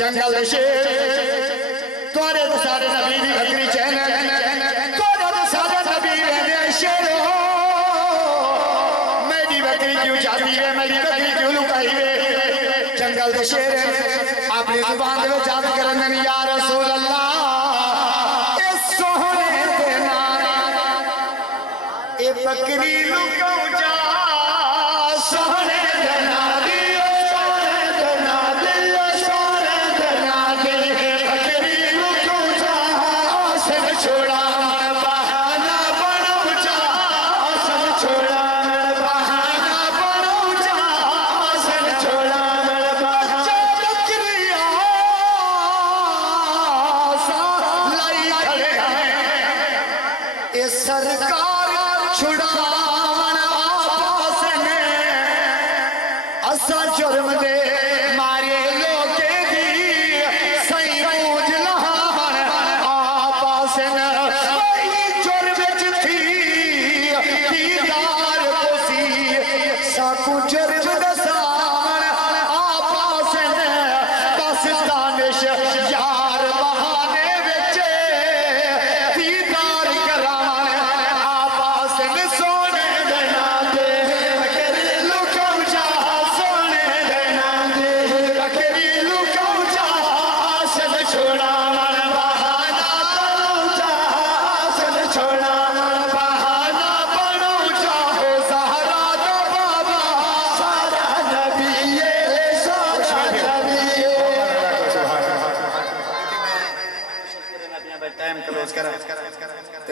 जंगल शेर तोरे तो सारे नबी दी बकरी चैन तोरे तो सारे नबी रहने शेरो मेरी बकरी क्यों जाती है मेरी बकरी क्यों लुकाई है जंगल दे शेर अपनी जुबान दे विच याद करन या रसूल अल्लाह ए सोहने दे नाल ए बकरी लुकाऊ जा सोहने दे नाल सरकार छुड़ावन आपस में असा जुर्म दे मारे लोके दी सही मूज लहान आपस में जुर्म च थी दीदार कोसी साकू जुर्म दसावन आपस में बस दानिश यार बहाने विच दीदार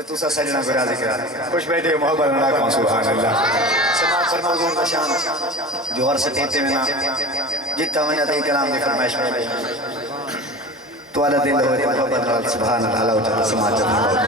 तुसा सजना बरादी करा खुश बैठे मोहब्बत ना को सुभान अल्लाह समाज पर मौजूद बशान जोहर से कहते में ना जितना मना ते कलाम की फरमाइश में तो वाला दिल हो मोहब्बत सुभान अल्लाह समाज